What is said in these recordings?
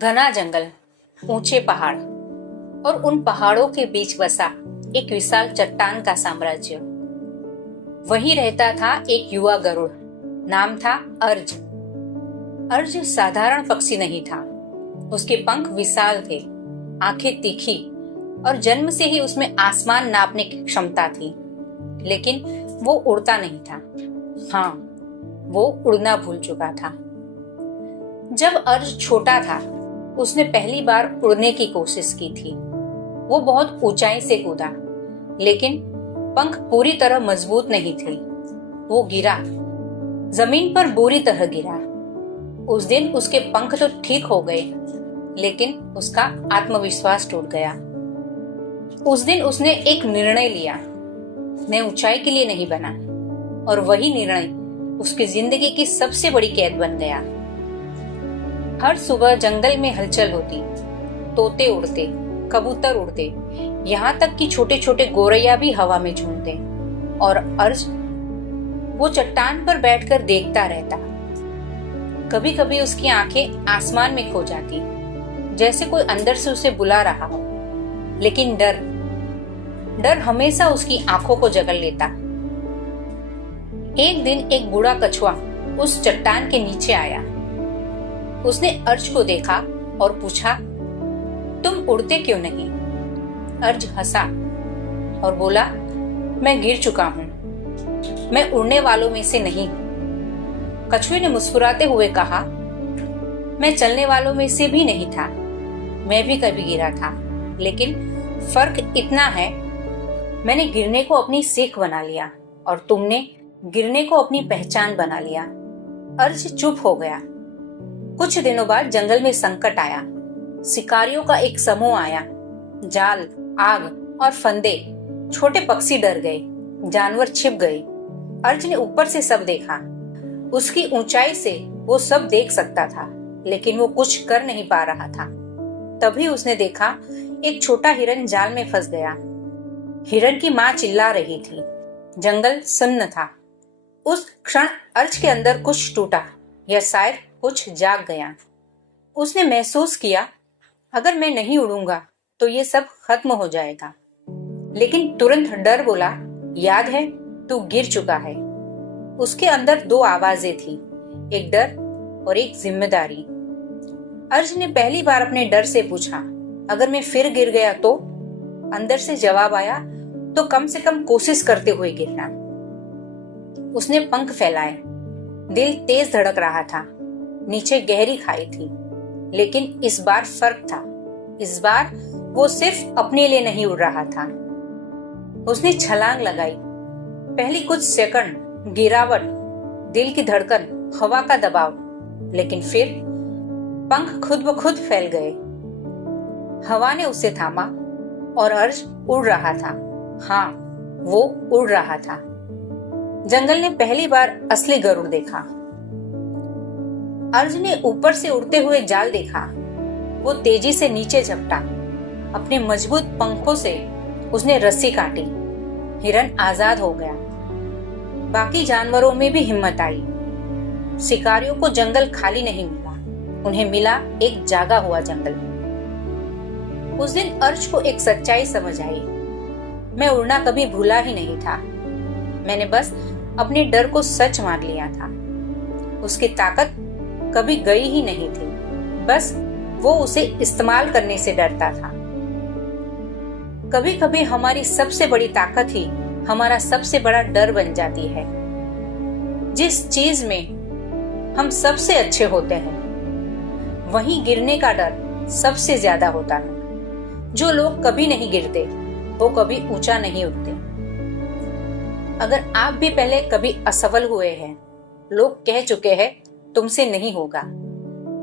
घना जंगल, ऊंचे पहाड़ और उन पहाड़ों के बीच बसा एक विशाल चट्टान का साम्राज्य। वहीं रहता था एक युवा गरुड़, नाम था अर्ज। अर्ज साधारण पक्षी नहीं था। उसके पंख विशाल थे, आंखें तीखी और जन्म से ही उसमें आसमान नापने की क्षमता थी। लेकिन वो उड़ता नहीं था। हाँ, वो उड़ना भूल चुका था। जब अर्ज छोटा था, उसने पहली बार उड़ने की कोशिश की थी। वो बहुत ऊंचाई से कूदा, लेकिन पंख पूरी तरह मजबूत नहीं थे। वो गिरा, जमीन पर बुरी तरह गिरा। उस दिन उसके पंख तो ठीक हो गए, लेकिन उसका आत्मविश्वास टूट गया। उस दिन उसने एक निर्णय लिया। मैं ऊंचाई के लिए नहीं बना, और वही निर्णय उसकी जिंदगी की सबसे बड़ी कैद बन गया। हर सुबह जंगल में हलचल होती, तोते उड़ते, कबूतर उड़ते, यहाँ तक कि छोटे छोटे गोरैया भी हवा में झूमते, और अर्ज वो चट्टान पर बैठकर देखता रहता। कभी कभी उसकी आंखें आसमान में खो जाती, जैसे कोई अंदर से उसे बुला रहा हो। लेकिन डर हमेशा उसकी आंखों को जकड़ लेता। एक दिन एक बूढ़ा कछुआ उस चट्टान के नीचे आया। उसने अर्ज को देखा और पूछा, तुम उड़ते क्यों नहीं? अर्ज हंसा और बोला, मैं गिर चुका हूं, मैं उड़ने वालों में से नहीं हूं। कछुए ने मुस्कुराते हुए कहा, मैं चलने वालों में से भी नहीं था। मैं भी कभी गिरा था, लेकिन फर्क इतना है, मैंने गिरने को अपनी सीख बना लिया और तुमने गिरने को अपनी पहचान बना लिया। अर्ज चुप हो गया। कुछ दिनों बाद जंगल में संकट आया। शिकारियों का एक समूह आया। जाल, आग और फंदे। छोटे पक्षी डर गए, जानवर छिप गए। अर्ज ने ऊपर से सब देखा। उसकी ऊंचाई से वो सब देख सकता था, लेकिन वो कुछ कर नहीं पा रहा था। तभी उसने देखा एक छोटा हिरन जाल में फंस गया। हिरन की माँ चिल्ला रही थी। जंगल सुन्न था। उस क्षण अर्ज के अंदर कुछ टूटा, या शायद कुछ जाग गया। उसने महसूस किया, अगर मैं नहीं उड़ूंगा तो ये सब खत्म हो जाएगा। लेकिन तुरंत डर बोला, याद है, तू गिर चुका है। उसके अंदर दो आवाजें थी, एक डर और एक जिम्मेदारी। अर्ज ने पहली बार अपने डर से पूछा, अगर मैं फिर गिर गया तो? अंदर से जवाब आया, तो कम से कम कोशिश करते हुए गिरना। उसने पंख फैलाए। दिल तेज धड़क रहा था। नीचे गहरी खाई थी, लेकिन इस बार फर्क था। इस बार वो सिर्फ अपने लिए नहीं उड़ रहा था। उसने छलांग लगाई। पहली कुछ सेकंड गिरावट, दिल की धड़कन, हवा का दबाव, लेकिन फिर पंख खुद ब खुद फैल गए। हवा ने उसे थामा और अर्ज उड़ रहा था। हाँ, वो उड़ रहा था। जंगल ने पहली बार असली गरुड़ देखा। अर्ज ने ऊपर से उड़ते हुए जाल देखा। वो तेजी से नीचे झपटा। अपने मजबूत पंखों से उसने रस्सी काटी। हिरन आजाद हो गया। बाकी जानवरों में भी हिम्मत आई। शिकारियों को जंगल खाली नहीं मिला, उन्हें मिला एक जागा हुआ जंगल। उस दिन अर्ज को एक सच्चाई समझ आई। मैं उड़ना कभी भूला ही नहीं था। मैंने बस अपने डर को सच मान लिया था। उसकी ताकत कभी गई ही नहीं थी, बस वो उसे इस्तेमाल करने से डरता था। कभी कभी हमारी सबसे बड़ी ताकत ही हमारा सबसे बड़ा डर बन जाती है। जिस चीज में हम सबसे अच्छे होते हैं, वहीं गिरने का डर सबसे ज्यादा होता है। जो लोग कभी नहीं गिरते, वो कभी ऊंचा नहीं उठते। अगर आप भी पहले कभी असफल हुए हैं, लोग कह चुके हैं तुमसे नहीं होगा,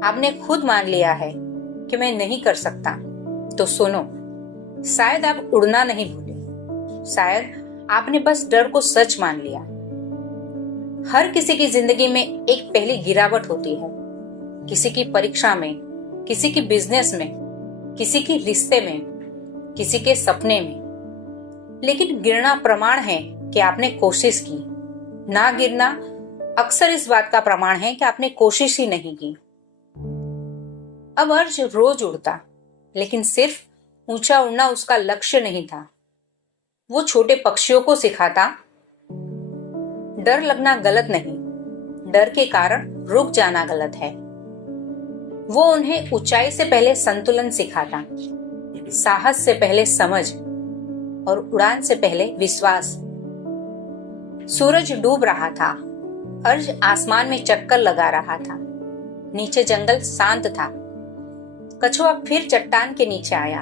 आपने खुद मान लिया है कि मैं नहीं कर सकता, तो सुनो, शायद आप उड़ना नहीं भूले, शायद आपने बस डर को सच मान लिया। हर किसी की जिंदगी में एक पहली गिरावट होती है। किसी की परीक्षा में, किसी की बिजनेस में, किसी की रिश्ते में, किसी के सपने में। लेकिन गिरना प्रमाण है कि आपने कोशिश की। ना गिरना अक्सर इस बात का प्रमाण है कि आपने कोशिश ही नहीं की। अब अर्ज रोज उड़ता, लेकिन सिर्फ ऊंचा उड़ना उसका लक्ष्य नहीं था। वो छोटे पक्षियों को सिखाता, डर लगना गलत नहीं, डर के कारण रुक जाना गलत है। वो उन्हें ऊंचाई से पहले संतुलन सिखाता, साहस से पहले समझ और उड़ान से पहले विश्वास। सूरज डूब रहा था, अर्ज आसमान में चक्कर लगा रहा था। नीचे जंगल शांत था। कछुआ फिर चट्टान के नीचे आया।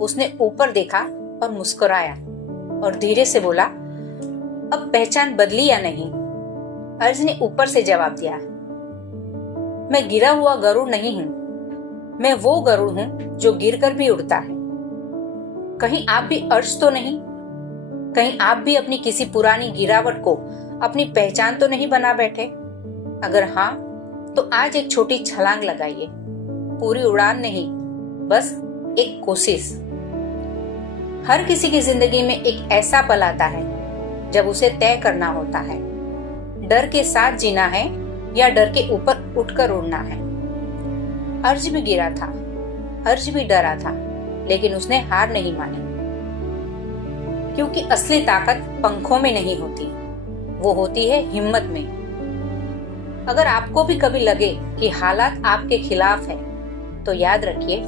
उसने ऊपर देखा और मुस्कुराया और धीरे से बोला, अब पहचान बदली या नहीं? अर्ज ने ऊपर से जवाब दिया, मैं गिरा हुआ गरुड़ नहीं हूं, मैं वो गरुड़ हूं जो गिरकर भी उड़ता है। कहीं आप भी अर्ज तो नहीं? कहीं आप भी अपनी किसी पुरानी गिरावट को अपनी पहचान तो नहीं बना बैठे? अगर हाँ, तो आज एक छोटी छलांग लगाइए। पूरी उड़ान नहीं, बस एक कोशिश। हर किसी की जिंदगी में एक ऐसा पल आता है जब उसे तय करना होता है, डर के साथ जीना है या डर के ऊपर उठकर उड़ना है। अर्ज भी गिरा था, अर्ज भी डरा था, लेकिन उसने हार नहीं मानी, क्योंकि असली ताकत पंखों में नहीं होती, वो होती है हिम्मत में। अगर आपको भी कभी लगे कि हालात आपके खिलाफ है, तो याद रखिए,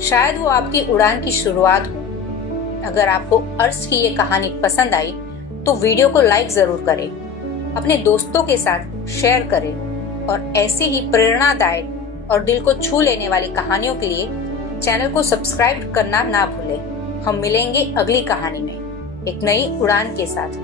शायद वो आपकी उड़ान की शुरुआत हो। अगर आपको अर्ज की ये कहानी पसंद आई तो वीडियो को लाइक जरूर करें, अपने दोस्तों के साथ शेयर करें और ऐसी ही प्रेरणादायक और दिल को छू लेने वाली कहानियों के लिए चैनल को सब्सक्राइब करना ना भूलें। हम मिलेंगे अगली कहानी में एक नई उड़ान के साथ।